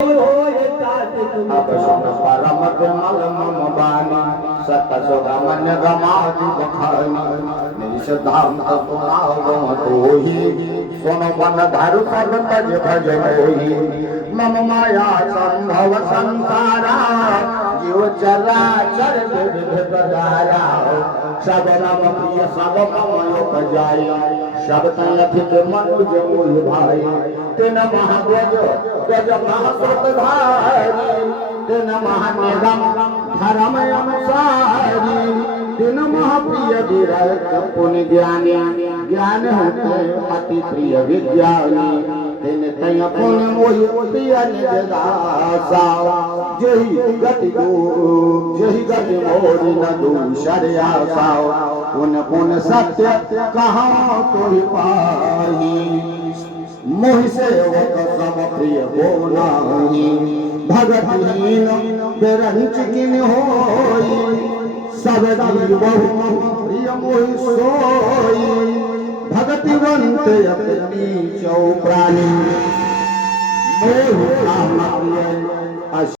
अब सुन परम विमल मम बानी सत सुगमन गमादि बखानी निज धाम सुनाओ तोहि सुन बन धर सब तज भज मोहि मम माया संभव संसारा जीव चराचर विविध प्रकारा सब नम प्रिय सब मम लोक जाय सब तन अधिक मनुज मूल भाई तेन महागज गज महासुतधारी तेन महानिगम धर्म अनुसारी तेन महाप्रिय विरक्त पुण्य ज्ञानी ज्ञान होते अति प्रिय विज्ञानी तेन तय पुण्य मोहि प्रिय निज दासा जहि गति मोरि न दूसर आसा पुन पुन सत्य कहाँ कोई पाही मोहि सेवक सम प्रिय हो नाही भगतहीन बेरंच किन होई सब जीव प्रिय मोहि सोई भगतिवंत अपनी चौप्राणी मोहि